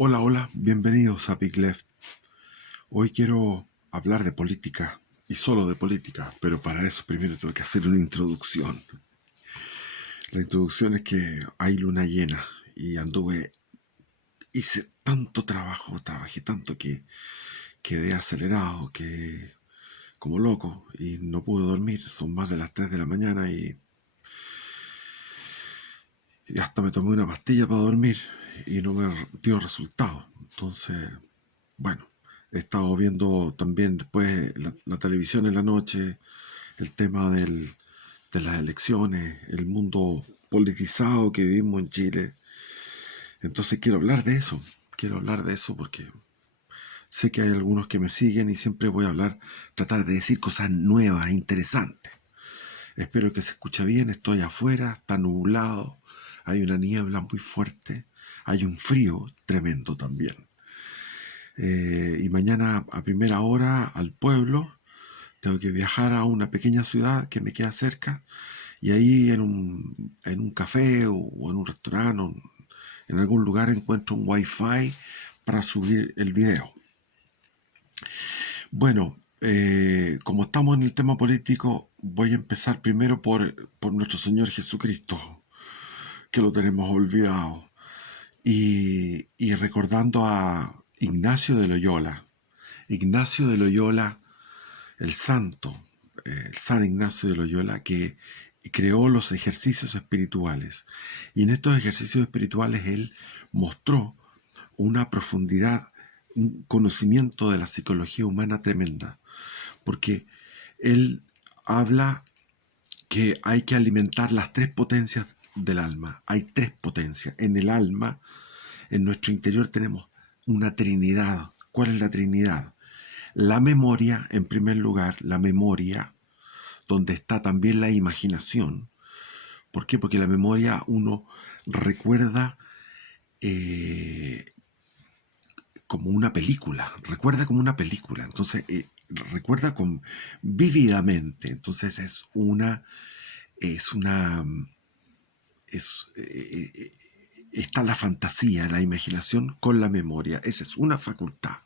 Hola, hola, bienvenidos a Big Left. Hoy quiero hablar de política y solo de política, pero para eso primero tengo que hacer una introducción. La introducción es que hay luna llena y hice tanto trabajo, trabajé tanto que quedé acelerado, que como loco y no pude dormir. Son más de las 3 de la mañana y hasta me tomé una pastilla para dormir y no me dio resultado. Entonces, bueno, he estado viendo también después la televisión en la noche, el tema de las elecciones, el mundo politizado que vivimos en Chile. Entonces quiero hablar de eso porque sé que hay algunos que me siguen y siempre voy a hablar, tratar de decir cosas nuevas, interesantes. Espero que se escuche bien, estoy afuera, está nublado, hay una niebla muy fuerte, hay un frío tremendo también. Y mañana a primera hora al pueblo, tengo que viajar a una pequeña ciudad que me queda cerca y ahí en un café o en un restaurante o en algún lugar encuentro un wifi para subir el video. Bueno, como estamos en el tema político, voy a empezar primero por nuestro Señor Jesucristo, que lo tenemos olvidado, y recordando a Ignacio de Loyola. Ignacio de Loyola, el santo, el San Ignacio de Loyola, que creó los ejercicios espirituales. Y en estos ejercicios espirituales él mostró una profundidad, un conocimiento de la psicología humana tremenda, porque él habla que hay que alimentar las tres potencias del alma. Hay tres potencias. En el alma, en nuestro interior tenemos una trinidad. ¿Cuál es la trinidad? La memoria, en primer lugar, la memoria, donde está también la imaginación. ¿Por qué? Porque la memoria uno recuerda eh, como una película, recuerda como una película, entonces recuerda con vívidamente, entonces es una, está la fantasía, la imaginación con la memoria, esa es una facultad.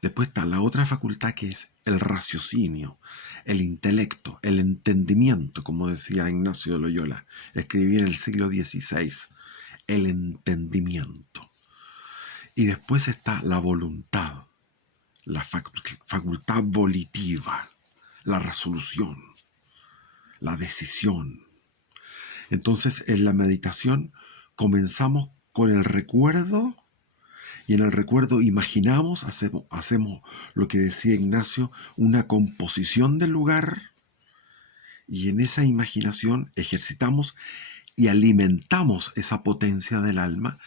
Después está la otra facultad que es el raciocinio, el intelecto, el entendimiento, como decía Ignacio de Loyola, escribía en el siglo XVI, el entendimiento. Y después está la voluntad, la facultad volitiva, la resolución, la decisión. Entonces, en la meditación comenzamos con el recuerdo y en el recuerdo imaginamos, hacemos lo que decía Ignacio, una composición del lugar y en esa imaginación ejercitamos y alimentamos esa potencia del alma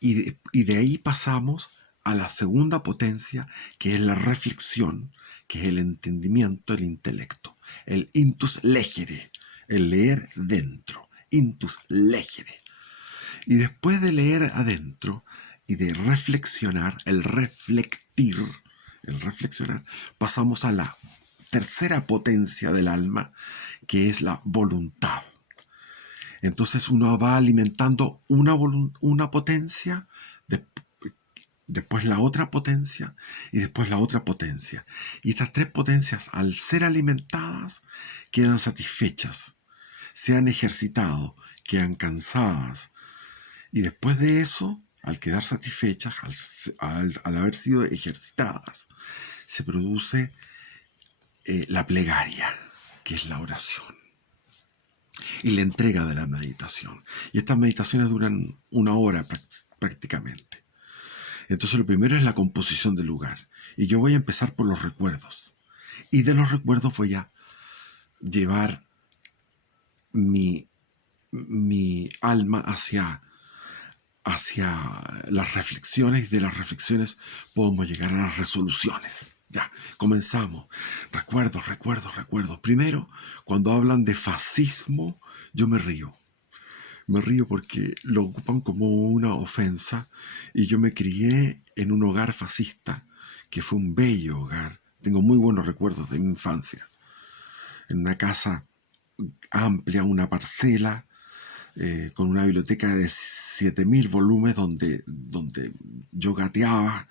y de ahí pasamos a la segunda potencia, que es la reflexión, que es el entendimiento, el intelecto, el intus legere, el leer dentro, intus legere. Y después de leer adentro y de reflexionar, el reflexionar, pasamos a la tercera potencia del alma, que es la voluntad. Entonces uno va alimentando una potencia, de, después la otra potencia y después la otra potencia. Y estas tres potencias, al ser alimentadas, quedan satisfechas, se han ejercitado, quedan cansadas. Y después de eso, al quedar satisfechas, al haber sido ejercitadas, se produce la plegaria, que es la oración y la entrega de la meditación. Y estas meditaciones duran una hora prácticamente. Entonces lo primero es la composición del lugar. Y yo voy a empezar por los recuerdos. Y de los recuerdos voy a llevar mi, mi alma hacia las reflexiones y de las reflexiones podemos llegar a las resoluciones. Ya, comenzamos. Recuerdos, recuerdos, recuerdos. Primero, cuando hablan de fascismo, yo me río. Me río porque lo ocupan como una ofensa y yo me crié en un hogar fascista, que fue un bello hogar. Tengo muy buenos recuerdos de mi infancia. En una casa amplia, una parcela, con una biblioteca de 7000 volúmenes donde yo gateaba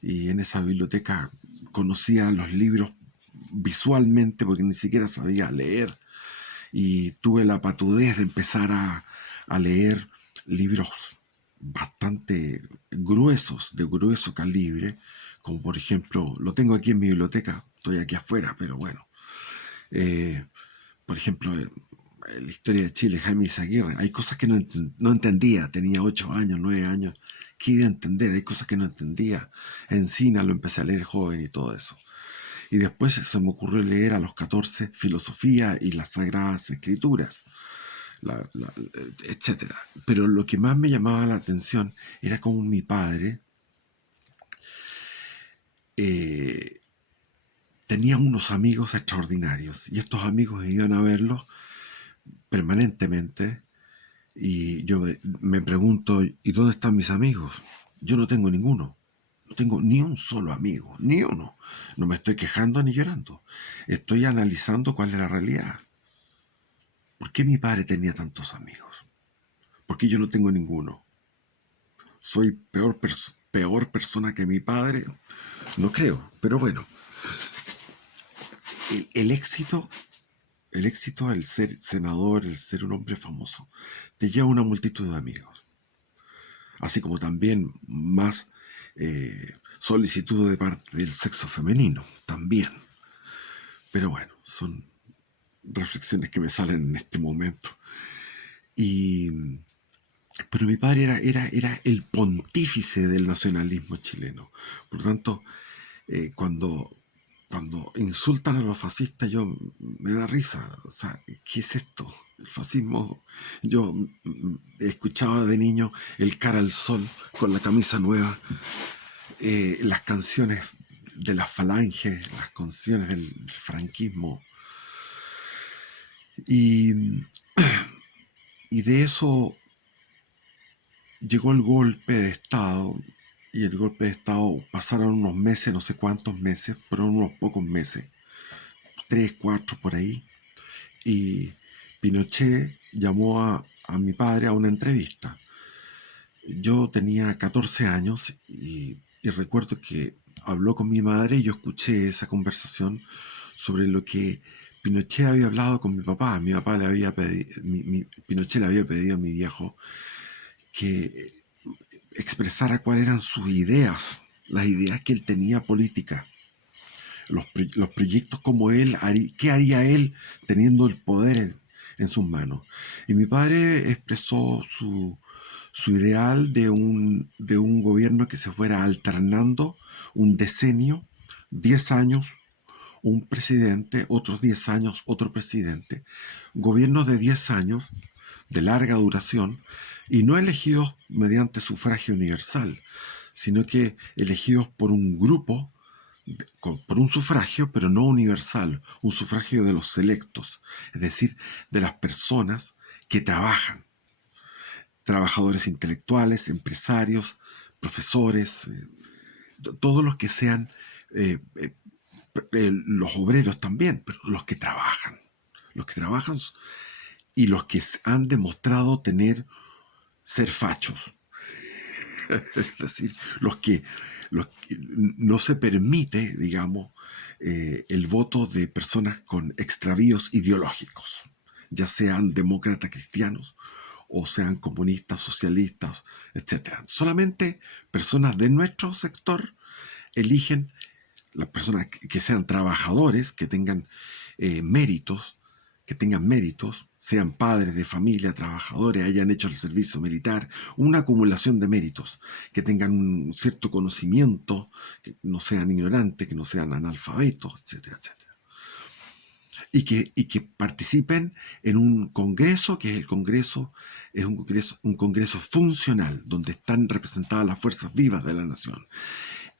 y en esa biblioteca conocía los libros visualmente porque ni siquiera sabía leer y tuve la patudez de empezar a leer libros bastante gruesos, de grueso calibre, como por ejemplo, lo tengo aquí en mi biblioteca, estoy aquí afuera, pero bueno, eh, por ejemplo, la historia de Chile, Jaime Izaguirre, hay cosas que no entendía, tenía 8 años, 9 años, ¿qué iba a entender? Hay cosas que no entendía. Encina lo empecé a leer joven y todo eso. Y después se me ocurrió leer a los 14 filosofía y las sagradas escrituras, etcétera. Pero lo que más me llamaba la atención era como mi padre eh, tenía unos amigos extraordinarios y estos amigos iban a verlos permanentemente y yo me pregunto, ¿y dónde están mis amigos? Yo no tengo ninguno. No tengo ni un solo amigo, ni uno. No me estoy quejando ni llorando. Estoy analizando cuál es la realidad. ¿Por qué mi padre tenía tantos amigos? ¿Por qué yo no tengo ninguno? ¿Soy peor persona que mi padre? No creo, pero bueno. El éxito, el éxito, el ser senador, el ser un hombre famoso, te lleva a una multitud de amigos. Así como también más solicitud de parte del sexo femenino, también. Pero bueno, son reflexiones que me salen en este momento. Y, pero mi padre era el pontífice del nacionalismo chileno. Por lo tanto, cuando insultan a los fascistas, yo me da risa. O sea, ¿qué es esto? El fascismo. Yo escuchaba de niño el Cara al Sol con la camisa nueva, las canciones de la falange, las canciones del franquismo. Y, y de eso llegó el golpe de Estado, y el golpe de Estado pasaron unos meses, no sé cuántos meses, fueron unos pocos meses, 3, 4 por ahí, y Pinochet llamó a mi padre a una entrevista. Yo tenía 14 años y recuerdo que habló con mi madre y yo escuché esa conversación sobre lo que Pinochet había hablado con mi papá. Mi papá le había pedido, Pinochet le había pedido a mi viejo que expresara cuáles eran sus ideas, las ideas que él tenía políticas, los proyectos como él, qué haría él teniendo el poder en sus manos. Y mi padre expresó su ideal de un gobierno que se fuera alternando un decenio, 10 años, un presidente, otros 10 años, otro presidente. Gobiernos de 10 años, de larga duración, y no elegidos mediante sufragio universal, sino que elegidos por un grupo, por un sufragio, pero no universal, un sufragio de los selectos, es decir, de las personas que trabajan, trabajadores intelectuales, empresarios, profesores, todos los que sean eh, eh, los obreros también, pero los que trabajan y los que han demostrado ser fachos. Es decir, los que no se permite, digamos, el voto de personas con extravíos ideológicos, ya sean demócratas cristianos o sean comunistas, socialistas, etcétera. Solamente personas de nuestro sector eligen las personas que sean trabajadores, que tengan méritos, sean padres de familia, trabajadores, hayan hecho el servicio militar, una acumulación de méritos, que tengan un cierto conocimiento, que no sean ignorantes, que no sean analfabetos, etcétera, etcétera. Y que participen en un congreso, que es un congreso funcional, donde están representadas las fuerzas vivas de la nación.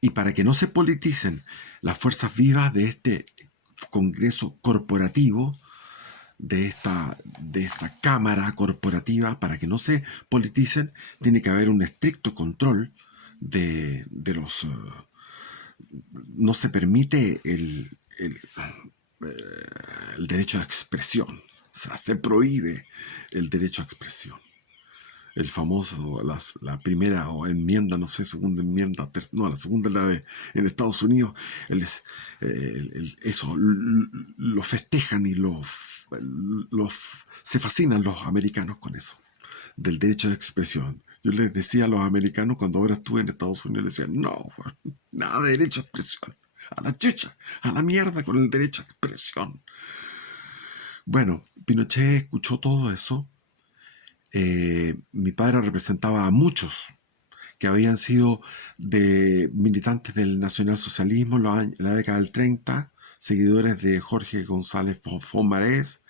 Y para que no se politicen las fuerzas vivas de este congreso corporativo, de esta cámara corporativa, para que no se politicen, tiene que haber un estricto control de los... no se permite el derecho de expresión. O sea, se prohíbe el derecho a expresión. el famoso, la primera o enmienda, no sé, segunda enmienda, no, la segunda es la de en Estados Unidos, eso, lo festejan y los, se fascinan los americanos con eso, del derecho de expresión. Yo les decía a los americanos cuando ahora estuve en Estados Unidos, les decía, no, nada de derecho de expresión, a la chucha, a la mierda con el derecho de expresión. Bueno, Pinochet escuchó todo eso. Mi padre representaba a muchos que habían sido de militantes del nacionalsocialismo en la década del 30, seguidores de Jorge González Fomarés,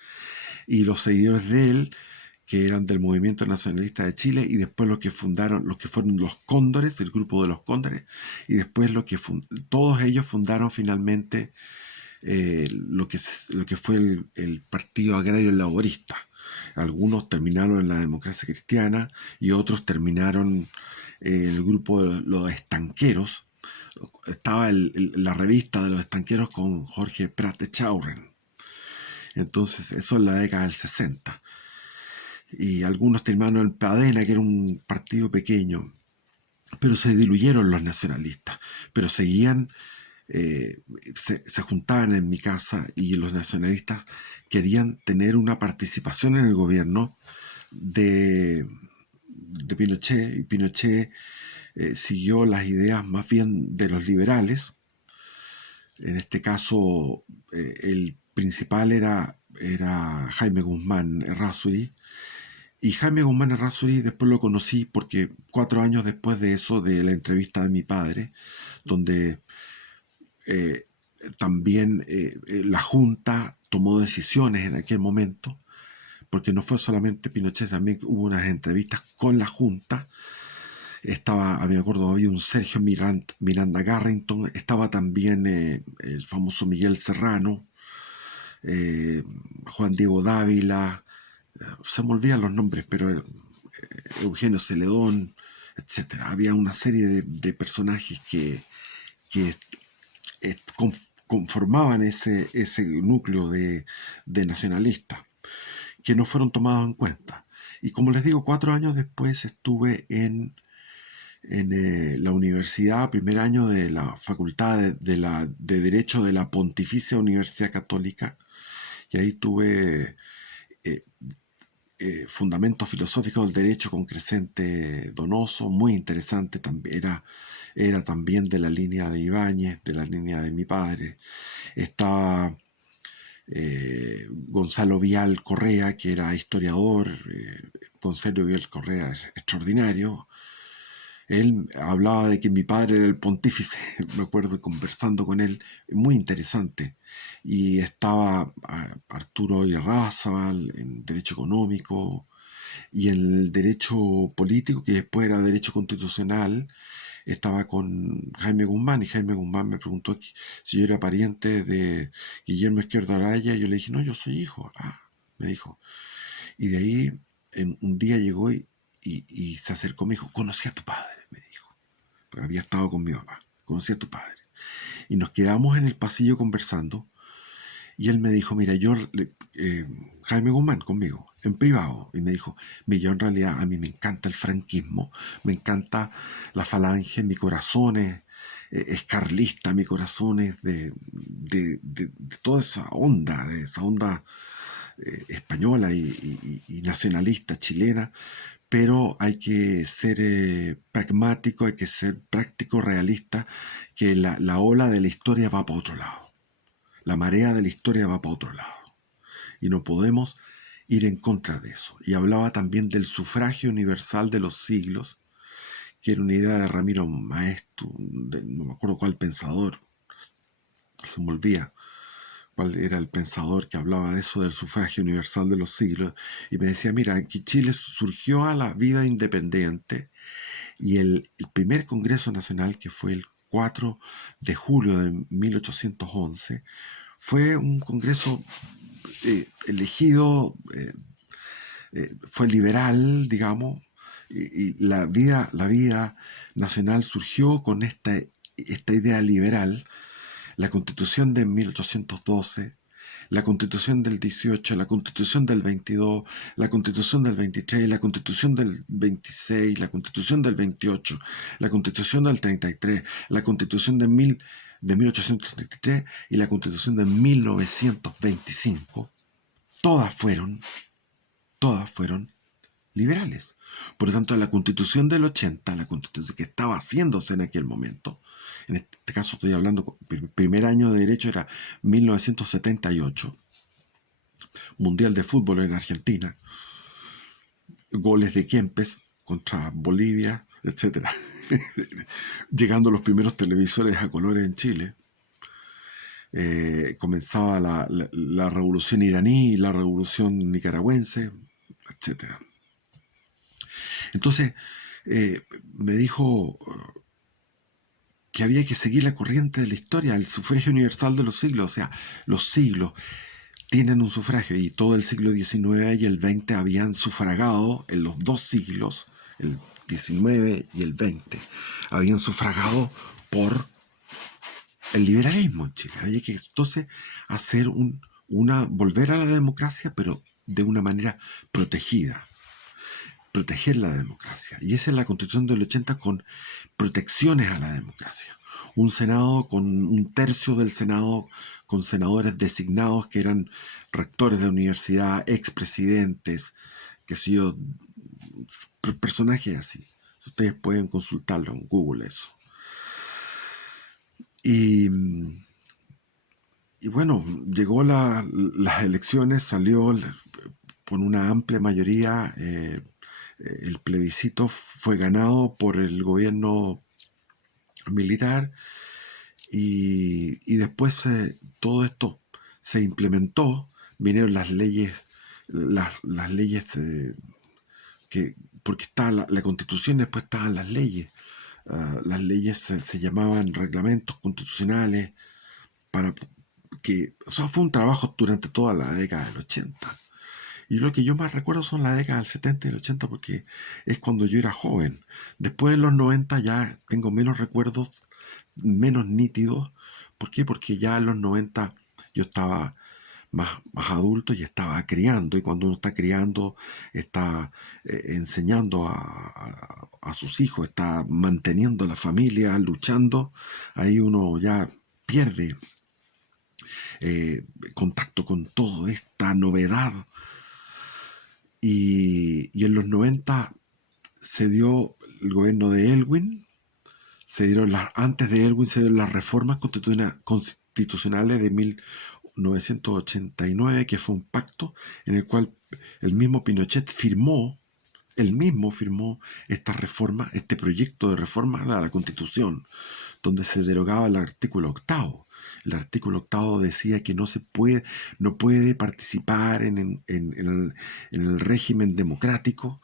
y los seguidores de él, que eran del movimiento nacionalista de Chile, y después los que fueron los Cóndores, el grupo de los Cóndores, y después todos ellos fundaron finalmente lo que fue el Partido Agrario Laborista. Algunos terminaron en la Democracia Cristiana y otros terminaron el grupo de los estanqueros. Estaba la revista de los estanqueros con Jorge Prat Echaurren. Entonces, eso en la década del 60. Y algunos terminaron en Padena, que era un partido pequeño. Pero se diluyeron los nacionalistas. Pero seguían, se juntaban en mi casa y los nacionalistas querían tener una participación en el gobierno de Pinochet. Y Pinochet siguió las ideas más bien de los liberales. En este caso, el principal era Jaime Guzmán Errázuriz. Y Jaime Guzmán Errázuriz después lo conocí porque 4 años después de eso, de la entrevista de mi padre, donde eh, también la Junta tomó decisiones en aquel momento, porque no fue solamente Pinochet, también hubo unas entrevistas con la Junta. Estaba, me acuerdo, había un Sergio Miranda Garrington, estaba también el famoso Miguel Serrano, eh, Juan Diego Dávila, se me olvidan los nombres, pero Eugenio Celedón, etcétera. Había una serie de personajes que conformaban ese núcleo de nacionalistas que no fueron tomados en cuenta. Y como les digo, 4 años después estuve en la universidad, primer año de la Facultad de Derecho de la Pontificia Universidad Católica, y ahí tuve eh, fundamentos filosóficos del derecho con Crescente Donoso, muy interesante, era también de la línea de Ibáñez, de la línea de mi padre. Estaba Gonzalo Vial Correa, que era historiador. Gonzalo Vial Correa es extraordinario. Él hablaba de que mi padre era el pontífice, me acuerdo conversando con él, muy interesante. Y estaba Arturo Irarrázaval en Derecho Económico y en el Derecho Político, que después era Derecho Constitucional, estaba con Jaime Guzmán, y Jaime Guzmán me preguntó si yo era pariente de Guillermo Izquierdo Araya, y yo le dije, no, yo soy hijo. Ah, me dijo. Y de ahí un día llegó y se acercó, me dijo, conocí a tu padre, me dijo, porque había estado con mi papá, conocí a tu padre. Y nos quedamos en el pasillo conversando, y él me dijo, mira, Jaime Guzmán conmigo, en privado, y me dijo, mira, yo en realidad a mí me encanta el franquismo, me encanta la falange, mi corazón es carlista, mi corazón es de toda de esa onda española y nacionalista chilena, pero hay que ser pragmático, hay que ser práctico, realista, que la ola de la historia va para otro lado, la marea de la historia va para otro lado, y no podemos ir en contra de eso. Y hablaba también del sufragio universal de los siglos, que era una idea de Ramiro Maeztu, no me acuerdo cuál pensador, se me olvida cuál era el pensador que hablaba de eso, del sufragio universal de los siglos, y me decía, mira, aquí Chile surgió a la vida independiente, y el primer Congreso Nacional, que fue el 4 de julio de 1811, fue un congreso elegido, fue liberal, digamos, y la vida nacional surgió con esta idea liberal. La Constitución de 1812 la Constitución del 18, la Constitución del 22, la Constitución del 23, la Constitución del 26, la Constitución del 28, la Constitución del 33, la Constitución de 1833 y la Constitución de 1925, todas fueron liberales. Por lo tanto, la Constitución del 80, la Constitución que estaba haciéndose en aquel momento, en este caso estoy hablando, primer año de derecho era 1978, Mundial de Fútbol en Argentina, goles de Kempes contra Bolivia, etcétera. Llegando los primeros televisores a colores en Chile. Comenzaba la revolución iraní, la revolución nicaragüense, etcétera. Entonces, me dijo que había que seguir la corriente de la historia, el sufragio universal de los siglos, o sea, los siglos tienen un sufragio y todo el siglo XIX y el XX habían sufragado, en los dos siglos, el XIX y el XX, habían sufragado por el liberalismo en Chile. Había que entonces hacer volver a la democracia, pero de una manera protegida. Proteger la democracia. Y esa es la Constitución del 80 con protecciones a la democracia. Un Senado con un tercio del Senado con senadores designados que eran rectores de universidad, expresidentes, qué sé yo, personajes así. Ustedes pueden consultarlo en Google eso. Y bueno, llegó las elecciones, salió por una amplia mayoría, el plebiscito fue ganado por el gobierno militar y después todo esto se implementó, vinieron las leyes, las leyes porque está la Constitución, después estaban las leyes. Las leyes se llamaban reglamentos constitucionales para que, o sea, fue un trabajo durante toda la década del 80. Y lo que yo más recuerdo son la década del 70 y el 80 porque es cuando yo era joven. Después de los 90 ya tengo menos recuerdos, menos nítidos. ¿Por qué? Porque ya en los 90 yo estaba más adulto y estaba criando. Y cuando uno está criando, está enseñando a sus hijos, está manteniendo la familia, luchando. Ahí uno ya pierde contacto con toda esta novedad. Y en los 90 se dio el gobierno de Elwin, antes de Elwin se dieron las reformas constitucionales de 1989, que fue un pacto en el cual el mismo Pinochet firmó esta reforma, este proyecto de reforma a la Constitución, donde se derogaba el artículo 8. El artículo 8 decía que no puede participar en el régimen democrático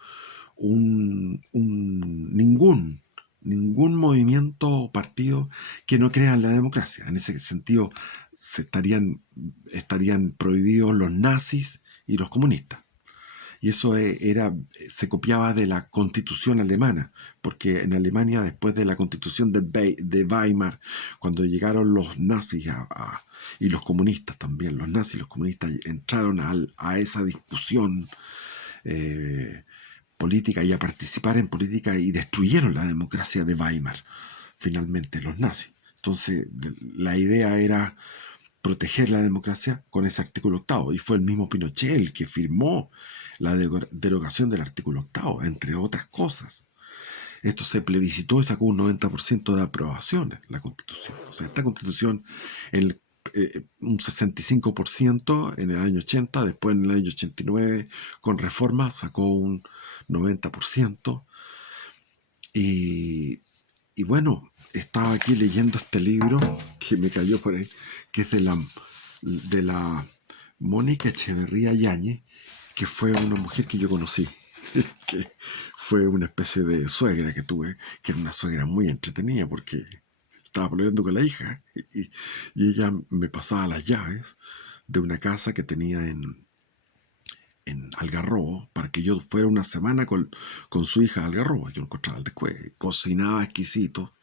ningún movimiento o partido que no crea en la democracia. En ese sentido, estarían prohibidos los nazis y los comunistas. Y eso se copiaba de la Constitución alemana, porque en Alemania, después de la Constitución de Weimar, cuando llegaron los nazis y los comunistas también, los nazis y los comunistas entraron a esa discusión política y a participar en política y destruyeron la democracia de Weimar, finalmente los nazis. Entonces, la idea era proteger la democracia con ese artículo 8, y fue el mismo Pinochet el que firmó la derogación del artículo 8, entre otras cosas. Esto se plebiscitó y sacó un 90% de aprobaciones, la Constitución. O sea, esta Constitución, un 65% en el año 80, después en el año 89, con reforma, sacó un 90%. Y bueno, estaba aquí leyendo este libro que me cayó por ahí, que es de la Mónica Echeverría Yáñez, que fue una mujer que yo conocí, que fue una especie de suegra que tuve, que era una suegra muy entretenida porque estaba peleando con la hija y ella me pasaba las llaves de una casa que tenía en Algarrobo para que yo fuera una semana con su hija a Algarrobo. Yo encontraba el después, cocinaba exquisito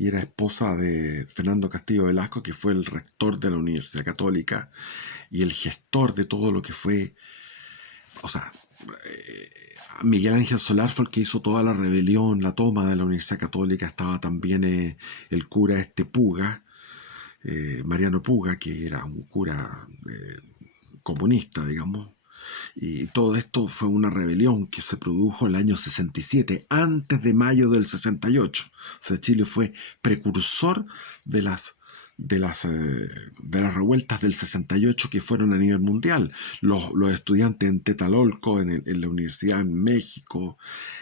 y era esposa de Fernando Castillo Velasco, que fue el rector de la Universidad Católica y el gestor de todo lo que fue, o sea, Miguel Ángel Solar fue el que hizo toda la rebelión, la toma de la Universidad Católica. Estaba también el cura Puga, Mariano Puga, que era un cura comunista, digamos. Y todo esto fue una rebelión que se produjo el año 67, antes de mayo del 68. O sea, Chile fue precursor de las de las revueltas del 68 que fueron a nivel mundial. Los estudiantes en Tetalolco, en la universidad en México,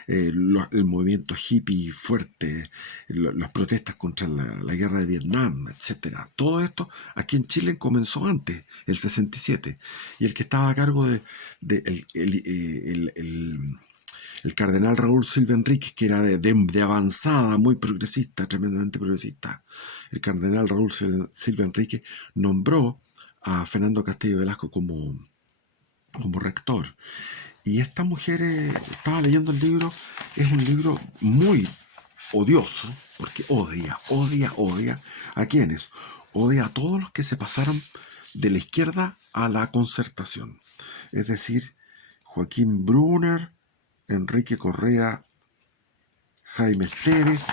el movimiento hippie fuerte, las protestas contra la guerra de Vietnam, etcétera. Todo esto aquí en Chile comenzó antes, el 67. Y el que estaba a cargo de el cardenal Raúl Silva Enríquez, que era de avanzada, muy progresista, tremendamente progresista. El cardenal Raúl Silva Enríquez nombró a Fernando Castillo Velasco como rector. Y esta mujer, estaba leyendo el libro, es un libro muy odioso, porque odia. ¿A quiénes? Odia a todos los que se pasaron de la izquierda a la concertación. Es decir, Joaquín Brunner, Enrique Correa, Jaime Esteves.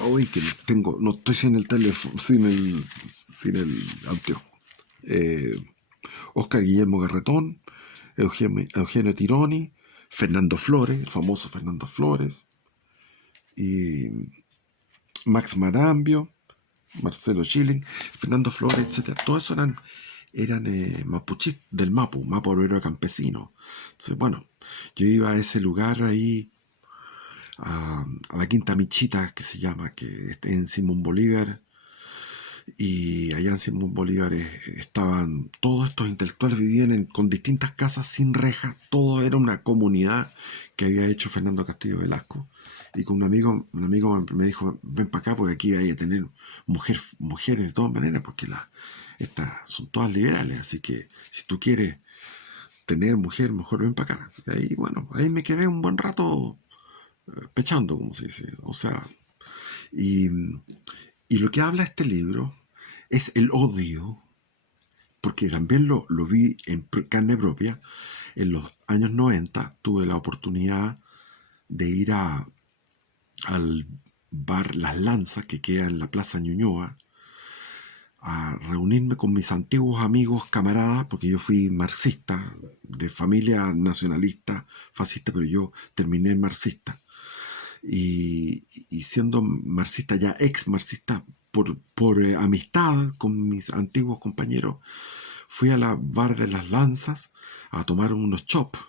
Hoy que tengo, no estoy sin el teléfono, sin el anteojo. Oscar Guillermo Garretón, Eugenio Tironi, Fernando Flores, el famoso Fernando Flores, y Max Madambio, Marcelo Schilling, Fernando Flores, etc. Todos eso eran mapuchis del Mapu obrero campesino. Entonces, bueno, yo iba a ese lugar ahí, a la Quinta Michita, que se llama, que está en Simón Bolívar, y allá en Simón Bolívar estaban todos estos intelectuales, vivían con distintas casas sin rejas, todo era una comunidad que había hecho Fernando Castillo Velasco. Y con un amigo me dijo, ven para acá porque aquí hay a tener mujeres de todas maneras, porque estas son todas liberales, así que si tú quieres tener mujer, mejor ven para acá. Y ahí, bueno, ahí me quedé un buen rato pechando, como se dice. O sea, y, y lo que habla este libro es el odio, porque también lo vi en carne propia. En los años 90 tuve la oportunidad de ir al bar Las Lanzas, que queda en la Plaza Ñuñoa, a reunirme con mis antiguos amigos, camaradas, porque yo fui marxista, de familia nacionalista, fascista, pero yo terminé marxista. Y siendo marxista, ya ex marxista, por amistad con mis antiguos compañeros, fui a la bar de Las Lanzas a tomar unos chops.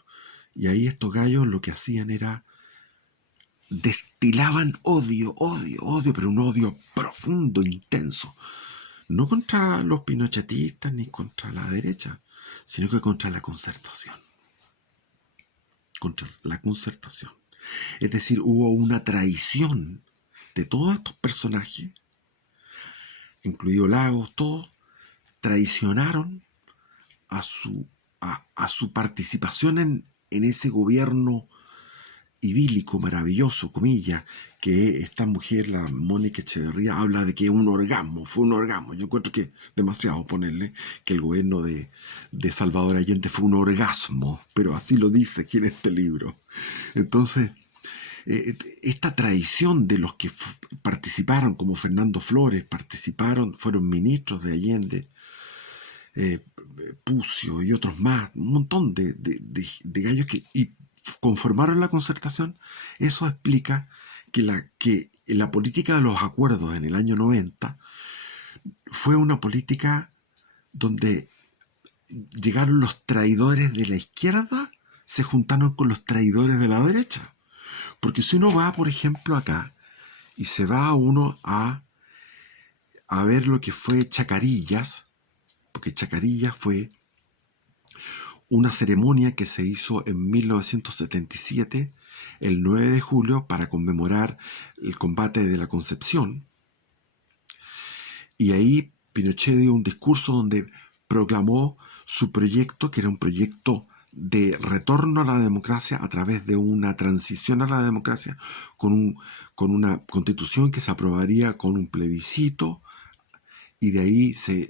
Y ahí estos gallos lo que hacían era destilaban odio, pero un odio profundo, intenso. No contra los pinochetistas ni contra la derecha, sino que contra la concertación. Contra la concertación. Es decir, hubo una traición de todos estos personajes, incluido Lagos, todos, traicionaron a su participación en ese gobierno idílico, maravilloso, comillas, que esta mujer, la Mónica Echeverría, habla de que fue un orgasmo. Yo encuentro que demasiado ponerle que el gobierno de Salvador Allende fue un orgasmo, pero así lo dice aquí en este libro. Entonces, esta traición de los que participaron, como Fernando Flores, fueron ministros de Allende, Pucio y otros más, un montón de gallos que conformaron la concertación. Eso explica que la política de los acuerdos en el año 90 fue una política donde llegaron los traidores de la izquierda, se juntaron con los traidores de la derecha. Porque si uno va, por ejemplo, acá y se va uno a ver lo que fue Chacarillas, porque Chacarillas fue una ceremonia que se hizo en 1977, el 9 de julio, para conmemorar el combate de la Concepción. Y ahí Pinochet dio un discurso donde proclamó su proyecto, que era un proyecto de retorno a la democracia a través de una transición a la democracia con una constitución que se aprobaría con un plebiscito y de ahí se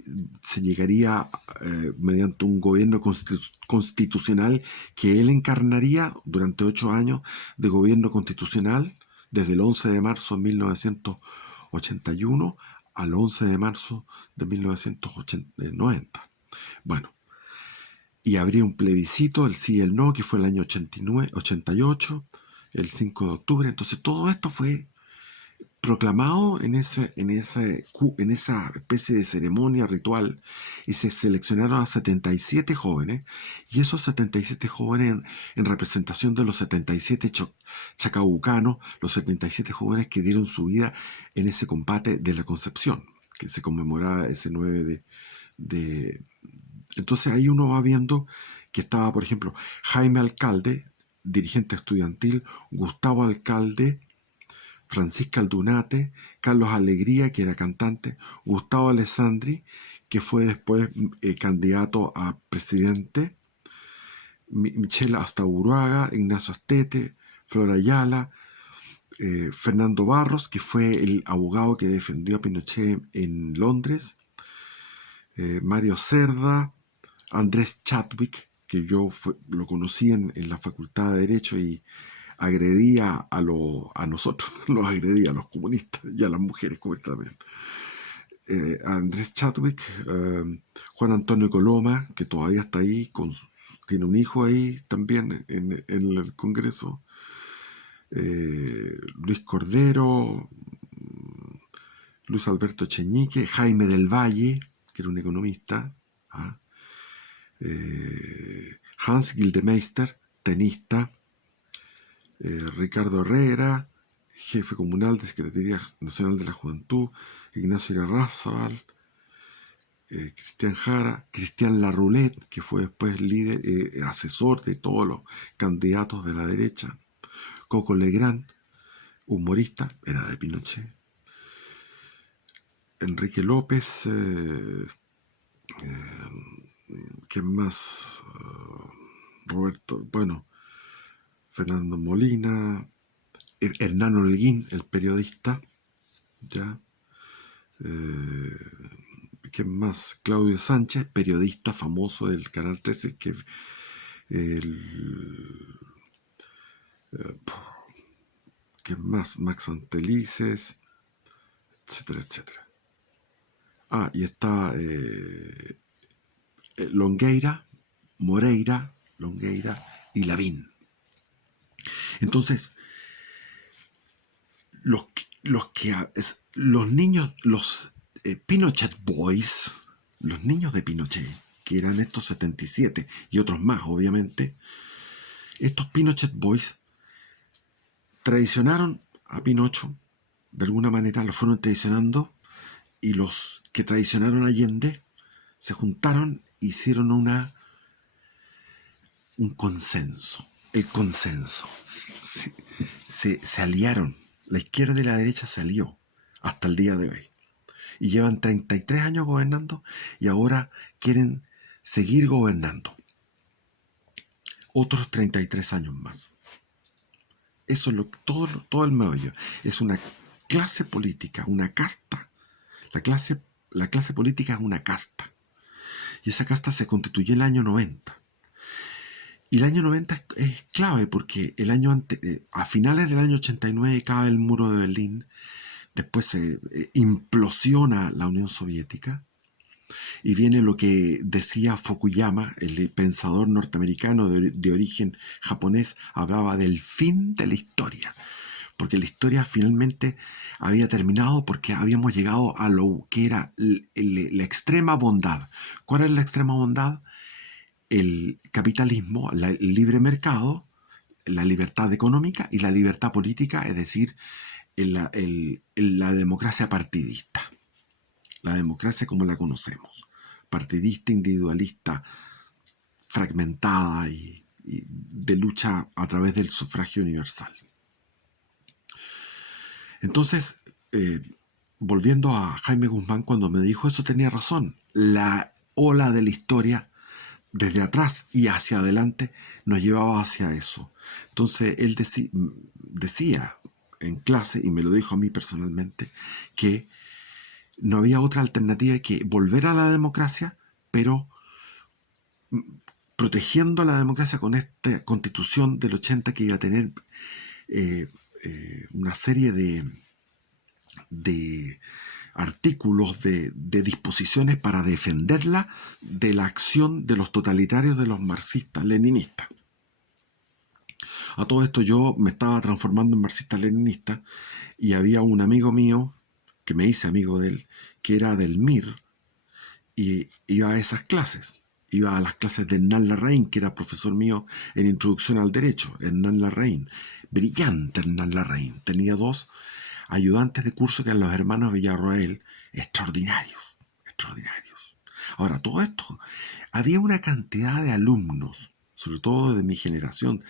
llegaría mediante un gobierno constitucional que él encarnaría durante 8 años de gobierno constitucional desde el 11 de marzo de 1981 al 11 de marzo de 1990. Bueno, y habría un plebiscito, el sí y el no, que fue el año 89, 88, el 5 de octubre. Entonces todo esto fue proclamado en esa especie de ceremonia ritual y se seleccionaron a 77 jóvenes y esos 77 jóvenes en representación de los 77 chacabucanos, los 77 jóvenes que dieron su vida en ese combate de la Concepción, que se conmemoraba ese 9 de... Entonces ahí uno va viendo que estaba, por ejemplo, Jaime Alcalde, dirigente estudiantil, Gustavo Alcalde, Francisca Aldunate, Carlos Alegría, que era cantante, Gustavo Alessandri, que fue después candidato a presidente, Michelle Astaburuaga, Ignacio Astete, Flor Ayala, Fernando Barros, que fue el abogado que defendió a Pinochet en Londres, Mario Cerda, Andrés Chadwick, que yo lo conocí en la Facultad de Derecho y agredía a nosotros, los agredía a los comunistas y a las mujeres comunistas también. Andrés Chadwick, Juan Antonio Coloma, que todavía está ahí, tiene un hijo ahí también en el Congreso, Luis Cordero, Luis Alberto Cheñique, Jaime del Valle, que era un economista, Hans Gildemeister, tenista, Ricardo Herrera, jefe comunal de Secretaría Nacional de la Juventud, Ignacio Irarrázaval, Cristian Jara, Cristian Larroulet, que fue después líder, asesor de todos los candidatos de la derecha, Coco Legrand, humorista, era de Pinochet, Enrique López, ¿quién más? Roberto, bueno, Fernando Molina, Hernán Holguín, el periodista, ¿ya? ¿Quién más? Claudio Sánchez, periodista famoso del Canal 13, ¿quién más? Max Antelices, etcétera, etcétera. Y está Longueira, Moreira, Longueira y Lavín. Entonces, los niños, los Pinochet Boys, los niños de Pinochet, que eran estos 77 y otros más, obviamente, estos Pinochet Boys traicionaron a Pinocho, de alguna manera lo fueron traicionando, y los que traicionaron a Allende se juntaron, hicieron un consenso. El consenso. Se aliaron. La izquierda y la derecha se alió hasta el día de hoy. Y llevan 33 años gobernando y ahora quieren seguir gobernando. Otros 33 años más. Eso es todo el meollo. Es una clase política, una casta. La clase política es una casta. Y esa casta se constituyó en el año 90. Y el año 90 es clave porque a finales del año 89 cae el muro de Berlín, después se implosiona la Unión Soviética y viene lo que decía Fukuyama, el pensador norteamericano de origen japonés, hablaba del fin de la historia. Porque la historia finalmente había terminado porque habíamos llegado a lo que era la extrema bondad. ¿Cuál es la extrema bondad? El capitalismo, el libre mercado, la libertad económica y la libertad política, es decir, la democracia partidista. La democracia como la conocemos. Partidista, individualista, fragmentada y de lucha a través del sufragio universal. Entonces, volviendo a Jaime Guzmán, cuando me dijo eso tenía razón. La ola de la historia desde atrás y hacia adelante nos llevaba hacia eso. Entonces él decía en clase, y me lo dijo a mí personalmente, que no había otra alternativa que volver a la democracia, pero protegiendo a la democracia con esta constitución del 80 que iba a tener eh, una serie de artículos, de disposiciones para defenderla de la acción de los totalitarios, de los marxistas-leninistas. A todo esto yo me estaba transformando en marxista-leninista y había un amigo mío, que me hice amigo de él, que era del MIR, y iba a esas clases. Iba a las clases de Hernán Larraín, que era profesor mío en Introducción al Derecho. Hernán Larraín, brillante Hernán Larraín. Tenía 2 ayudantes de curso que eran los hermanos Villarroel, extraordinarios, extraordinarios. Ahora, todo esto, había una cantidad de alumnos, sobre todo de mi generación,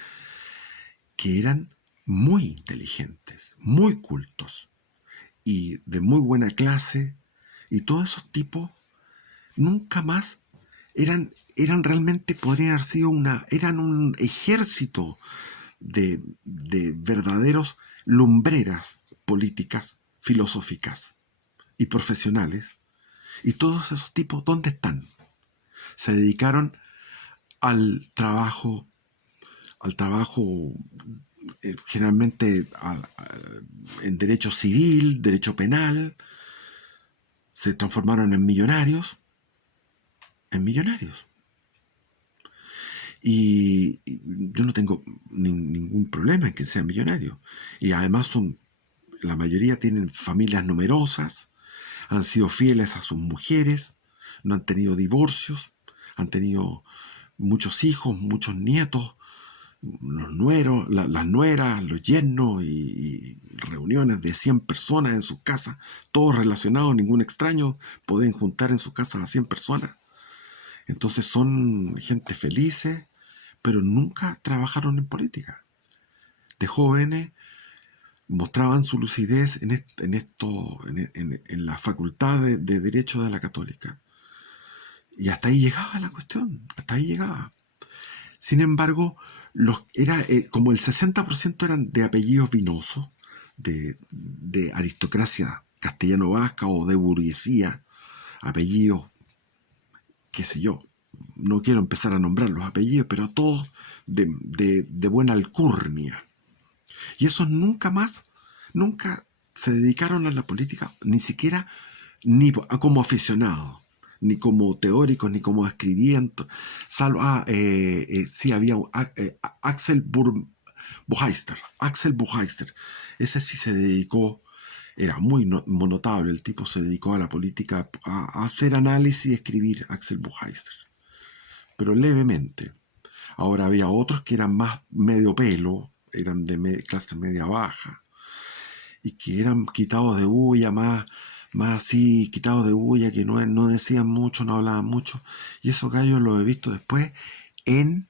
que eran muy inteligentes, muy cultos y de muy buena clase, y todos esos tipos nunca más eran realmente, podrían haber sido eran un ejército de verdaderos lumbreras políticas, filosóficas y profesionales. Y todos esos tipos, ¿dónde están? Se dedicaron al trabajo, generalmente en derecho civil, derecho penal. Se transformaron en millonarios, y yo no tengo ningún problema en que sean millonarios. Y además la mayoría tienen familias numerosas, han sido fieles a sus mujeres, no han tenido divorcios, han tenido muchos hijos, muchos nietos, los nueros, las nueras, los yernos, y reuniones de 100 personas en sus casas, todos relacionados, ningún extraño, pueden juntar en sus casas a 100 personas. Entonces son gente felices, pero nunca trabajaron en política. De jóvenes mostraban su lucidez en la facultad de Derecho de la Católica. Y hasta ahí llegaba la cuestión, hasta ahí llegaba. Sin embargo, como el 60% eran de apellidos vinosos, de aristocracia castellano-vasca o de burguesía, apellidos, qué sé yo, no quiero empezar a nombrar los apellidos, pero todos de buena alcurnia. Y esos nunca se dedicaron a la política, ni siquiera como aficionados, ni como teóricos, ni como escribiendo. Sí, había Axel Buchheister. Ese sí se dedicó, era muy notable, el tipo se dedicó a la política, a hacer análisis y escribir, Axel Buchheister, pero levemente. Ahora había otros que eran más medio pelo, eran de clase media baja, y que eran quitados de bulla, más así, quitados de bulla, que no decían mucho, no hablaban mucho. Y esos gallos los he visto después en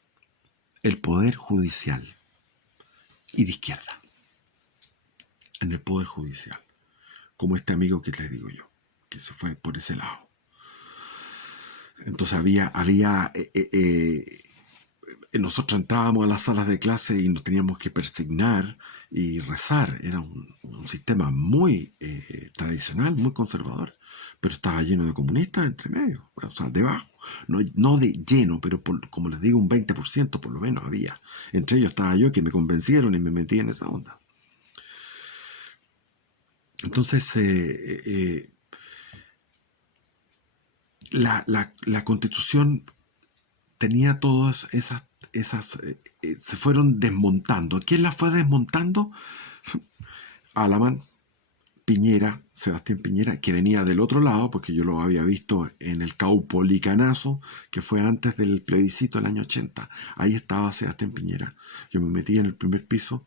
el Poder Judicial, y de izquierda, en el Poder Judicial, como este amigo que les digo yo, que se fue por ese lado. Entonces nosotros entrábamos a las salas de clase y nos teníamos que persignar y rezar. Era un sistema muy tradicional, muy conservador, pero estaba lleno de comunistas entre medio, o sea, debajo. No de lleno, pero como les digo, un 20% por lo menos había. Entre ellos estaba yo, que me convencieron y me metí en esa onda. Entonces, la Constitución tenía todas esas se fueron desmontando. ¿Quién las fue desmontando? Alamán, Piñera, Sebastián Piñera, que venía del otro lado, porque yo lo había visto en el Caupolicanazo, que fue antes del plebiscito del año 80. Ahí estaba Sebastián Piñera. Yo me metí en el primer piso,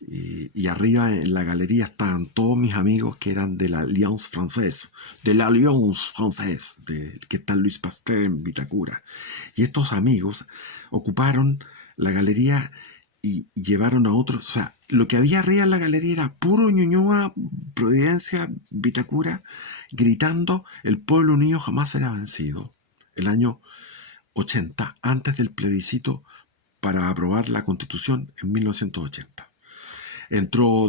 y arriba en la galería estaban todos mis amigos que eran de la Alliance Française, que está Luis Pasteur en Vitacura. Y estos amigos ocuparon la galería y llevaron a otros. O sea, lo que había arriba en la galería era puro Ñuñoa, Providencia, Vitacura, gritando: el pueblo unido jamás será vencido. El año 80, antes del plebiscito para aprobar la Constitución en 1980. Entró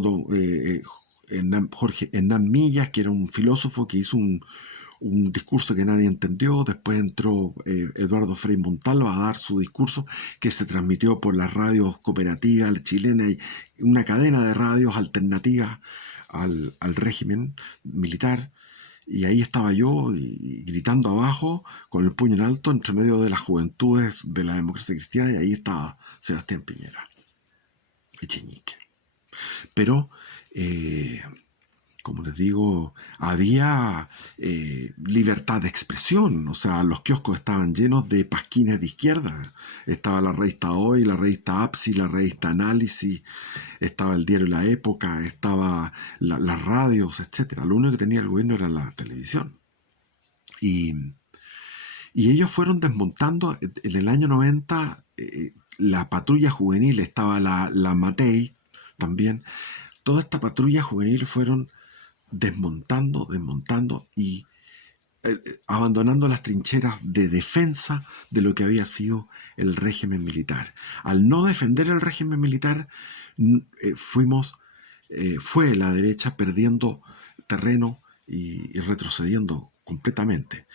Jorge Hernán Millas, que era un filósofo que hizo un discurso que nadie entendió. Después entró Eduardo Frei Montalva a dar su discurso, que se transmitió por las radios cooperativas chilenas y una cadena de radios alternativas al régimen militar. Y ahí estaba yo y gritando abajo con el puño en alto entre medio de las juventudes de la democracia cristiana, y ahí estaba Sebastián Piñera Echeñique. Pero como les digo, había libertad de expresión. O sea, los kioscos estaban llenos de pasquines de izquierda. Estaba la revista Hoy, la revista APSI, la revista Análisis, estaba el diario La Época, estaba las radios, etcétera. Lo único que tenía el gobierno era la televisión. Y ellos fueron desmontando en el año 90 la patrulla juvenil, estaba la Matei también. Toda esta patrulla juvenil fueron desmontando y abandonando las trincheras de defensa de lo que había sido el régimen militar. Al no defender el régimen militar, fue la derecha perdiendo terreno y retrocediendo completamente,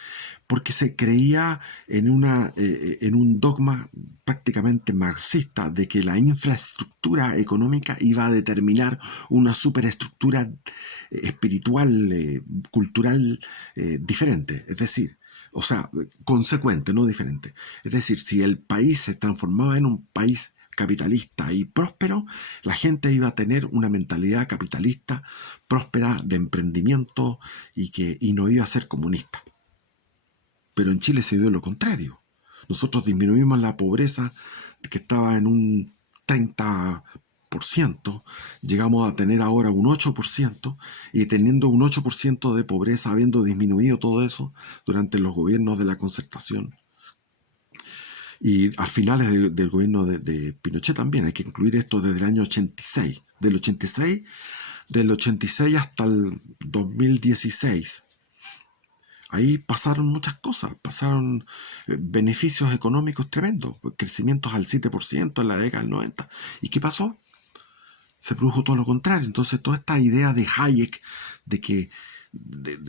porque se creía en un dogma prácticamente marxista de que la infraestructura económica iba a determinar una superestructura espiritual, cultural diferente, es decir, o sea, consecuente, no diferente. Es decir, si el país se transformaba en un país capitalista y próspero, la gente iba a tener una mentalidad capitalista, próspera, de emprendimiento y no iba a ser comunista. Pero en Chile se dio lo contrario. Nosotros disminuimos la pobreza, que estaba en un 30%, llegamos a tener ahora un 8%, y teniendo un 8% de pobreza, habiendo disminuido todo eso durante los gobiernos de la Concertación. Y a finales del gobierno de Pinochet también, hay que incluir esto desde el año 86. Del 86 hasta el 2016. Ahí pasaron muchas cosas, pasaron beneficios económicos tremendos, crecimientos al 7% en la década del 90. ¿Y qué pasó? Se produjo todo lo contrario. Entonces toda esta idea de Hayek, de que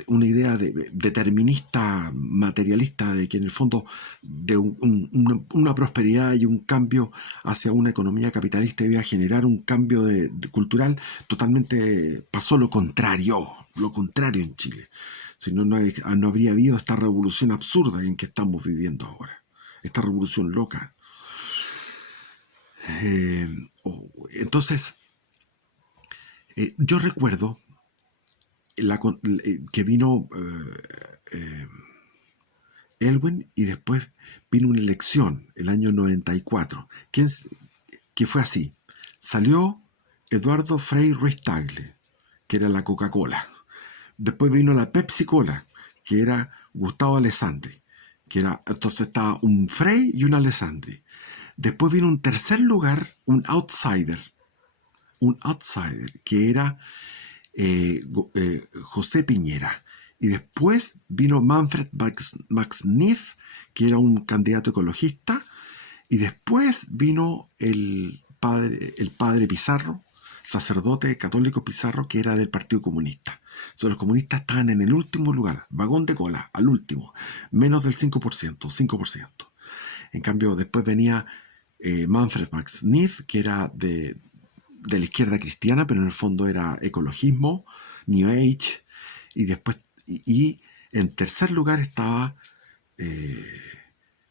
una idea determinista, materialista, de que en el fondo de una prosperidad y un cambio hacia una economía capitalista iba a generar un cambio cultural, totalmente pasó lo contrario en Chile. Si no, no habría habido esta revolución absurda en que estamos viviendo ahora, esta revolución loca. Entonces, yo recuerdo que vino Elwin, y después vino una elección el año 94, que fue así. Salió Eduardo Frei Ruiz Tagle, que era la Coca-Cola. Después vino la Pepsi-Cola, que era Gustavo Alessandri, entonces estaba un Frei y un Alessandri. Después vino un tercer lugar, un outsider, que era José Piñera. Y después vino Manfred Max Neff, que era un candidato ecologista. Y después vino el padre Pizarro, sacerdote católico Pizarro, que era del Partido Comunista. Entonces, los comunistas estaban en el último lugar, vagón de cola, al último, menos del 5%. En cambio, después venía Manfred Max Neff, que era de la izquierda cristiana, pero en el fondo era ecologismo, New Age, y después, y en tercer lugar estaba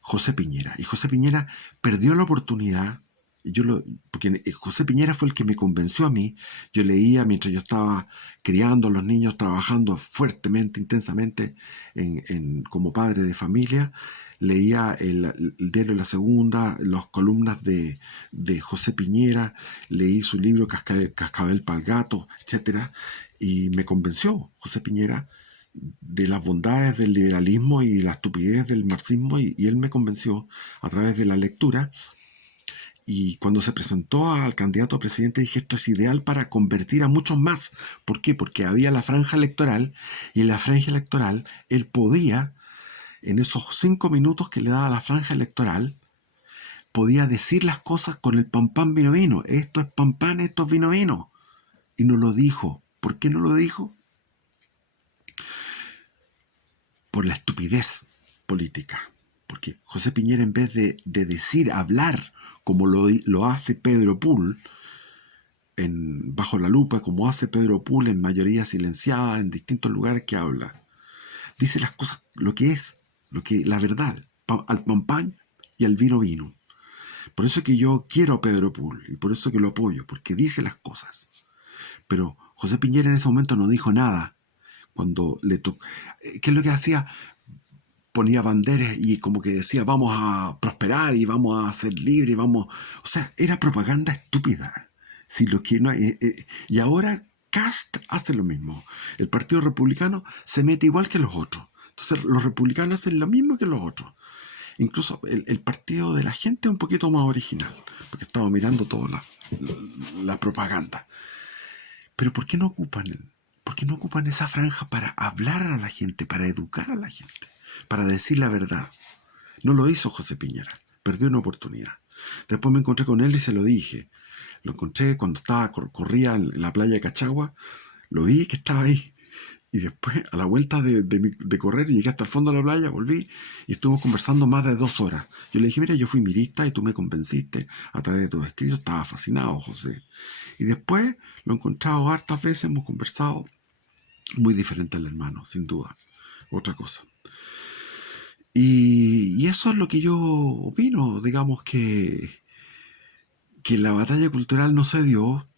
José Piñera. Y José Piñera perdió la oportunidad, porque José Piñera fue el que me convenció a mí. Yo leía mientras yo estaba criando a los niños, trabajando fuertemente, intensamente como padre de familia. Leía el diario La Segunda, las columnas de José Piñera, leí su libro Cascabel pa'l Gato, etc. Y me convenció José Piñera de las bondades del liberalismo y la estupidez del marxismo, y él me convenció a través de la lectura. Y cuando se presentó al candidato a presidente, dije, esto es ideal para convertir a muchos más. ¿Por qué? Porque había la franja electoral, y en la franja electoral él podía en esos 5 minutos que le daba la franja electoral, podía decir las cosas con el pan pan vino vino. Esto es pan pan, esto es vino vino. Y no lo dijo. ¿Por qué no lo dijo? Por la estupidez política. Porque José Piñera, en vez de decir, hablar, como lo hace Pedro Pool, bajo la lupa, como hace Pedro Pool en mayoría silenciada, en distintos lugares que habla, dice las cosas, lo que es, la verdad, al pan pan y al vino vino. Por eso que yo quiero a Pedro Pool y por eso que lo apoyo, porque dice las cosas. Pero José Piñera en ese momento no dijo nada. Cuando le tocó, ¿qué es lo que hacía? Ponía banderas y como que decía vamos a prosperar y vamos a ser libres y vamos, o sea, era propaganda estúpida. Si lo que no, y ahora Cast hace lo mismo. El Partido Republicano se mete igual que los otros. Entonces los republicanos hacen lo mismo que los otros. Incluso el partido de la gente es un poquito más original, porque estaba mirando toda la propaganda. Pero ¿por qué no ocupan esa franja para hablar a la gente, para educar a la gente, para decir la verdad? No lo hizo José Piñera, perdió una oportunidad. Después me encontré con él y se lo dije. Lo encontré cuando corría en la playa de Cachagua, lo vi que estaba ahí. Y después, a la vuelta de correr, llegué hasta el fondo de la playa, volví y estuvimos conversando más de 2 horas. Yo le dije, mira, yo fui mirista y tú me convenciste a través de tus escritos. Estaba fascinado, José. Y después lo he encontrado hartas veces, hemos conversado. Muy diferente al hermano, sin duda. Otra cosa. Y eso es lo que yo opino. Digamos que la batalla cultural no se dio.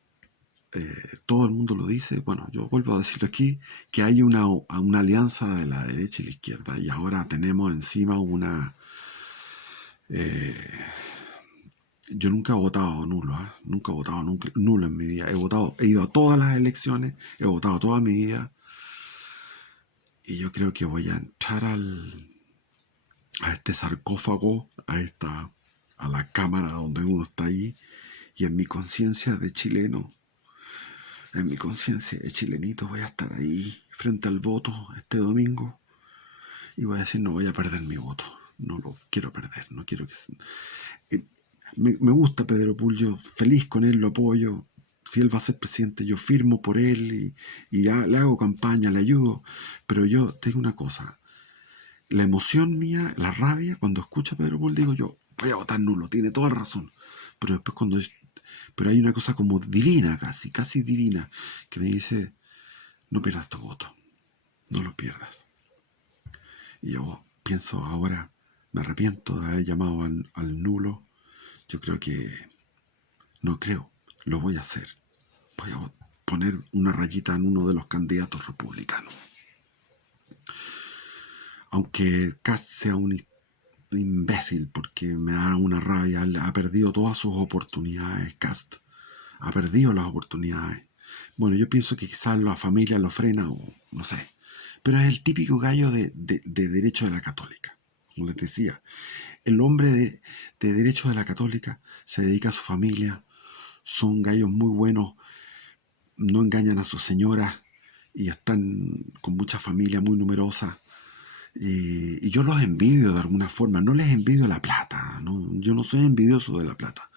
Todo el mundo lo dice. Bueno, yo vuelvo a decirlo aquí, que hay una alianza de la derecha y la izquierda. Y ahora tenemos encima una... yo nunca he votado nulo, ¿eh? Nunca he votado nulo en mi vida. He ido a todas las elecciones, he votado toda mi vida. Y yo creo que voy a entrar a este sarcófago, a la cámara donde uno está ahí, y en mi conciencia de chileno, en mi conciencia de chilenito, voy a estar ahí frente al voto este domingo y voy a decir, no voy a perder mi voto, no lo quiero perder, no quiero que... me gusta Pedro Pool, yo feliz con él, lo apoyo. Si él va a ser presidente, yo firmo por él y le hago campaña, le ayudo. Pero yo te digo una cosa, la emoción mía, la rabia, cuando escucho a Pedro Pool, digo yo, voy a votar nulo, tiene toda razón. Pero después pero hay una cosa como divina, casi divina, que me dice, no pierdas tu voto, no lo pierdas. Y yo pienso ahora, me arrepiento de haber llamado al nulo. Yo creo que, no creo, lo voy a hacer. Voy a poner una rayita en uno de los candidatos republicanos. Aunque Cast sea un imbécil, porque me da una rabia, ha perdido todas sus oportunidades, Cast. Ha perdido las oportunidades. Bueno, yo pienso que quizás la familia lo frena o no sé. Pero es el típico gallo de derecho de la católica. Como les decía, el hombre de derecho de la católica se dedica a su familia. Son gallos muy buenos, no engañan a sus señoras y están con mucha familia muy numerosa. Y yo los envidio de alguna forma. No les envidio la plata, ¿no? Yo no soy envidioso de la plata,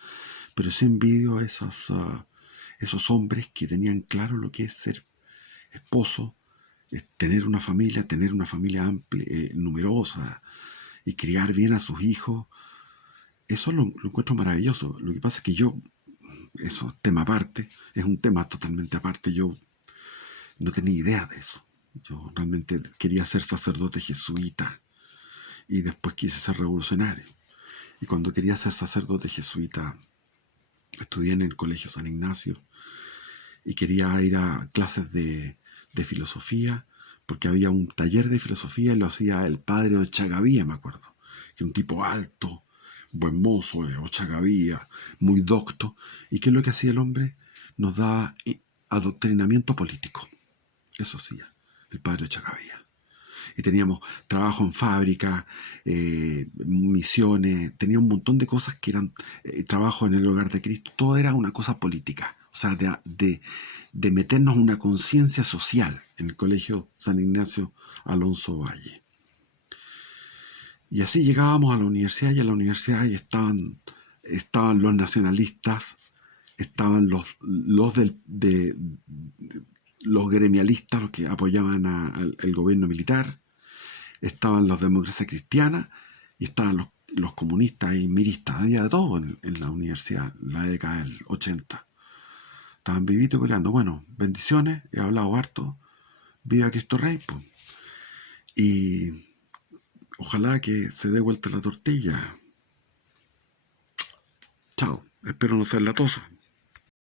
pero sí envidio a esos hombres que tenían claro lo que es ser esposo, es tener una familia amplia, numerosa, y criar bien a sus hijos. Eso lo encuentro maravilloso. Lo que pasa es que eso es tema aparte, es un tema totalmente aparte. Yo no tenía idea de eso. Yo realmente quería ser sacerdote jesuita y después quise ser revolucionario. Y cuando quería ser sacerdote jesuita, estudié en el Colegio San Ignacio y quería ir a clases de filosofía, porque había un taller de filosofía y lo hacía el padre Ochagavía, me acuerdo, que un tipo alto, buen mozo, Ochagavía, muy docto. ¿Y qué es lo que hacía el hombre? Nos daba adoctrinamiento político. Eso hacía el padre Ochagavía. Y teníamos trabajo en fábrica, misiones, tenía un montón de cosas que eran trabajo en el hogar de Cristo. Todo era una cosa política, o sea, de meternos una conciencia social en el Colegio San Ignacio Alonso Valle. Y así llegábamos a la universidad y a la universidad y estaban los nacionalistas, estaban los gremialistas, los que apoyaban al gobierno militar, estaban los demócratas cristianas y estaban los comunistas y miristas. Había de todo en la universidad en la década del 80. Estaban vivitos y coleando. Bueno, bendiciones, he hablado harto. Viva Cristo Rey, pues. Y ojalá que se dé vuelta la tortilla. Chao, espero no ser latoso.